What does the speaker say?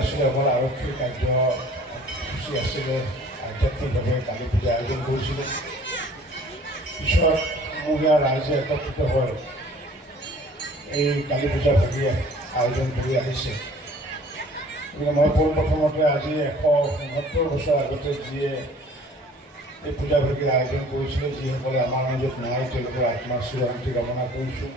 আছিলে অকল আৰক্ষীৰ কাৰ্যসূচী আছিলে আধ্যাত্মিকভাৱে কালী পূজা আয়োজন কৰিছিলে। পিছত সমূহীয়া ৰাইজে একত্ৰিত হৈ এই কালী পূজা ভাগি আয়োজন কৰি আহিছে। গতিকে মই পোনপ্ৰথমতে আজি 169 বছৰ আগতে যিয়ে এই পূজা ভাগিৰ আয়োজন কৰিছিলে, যিসকলে আমাৰ মাজত নাই তেওঁলোকৰ আত্মাৰ চিৰশান্তি কামনা কৰিছোঁ।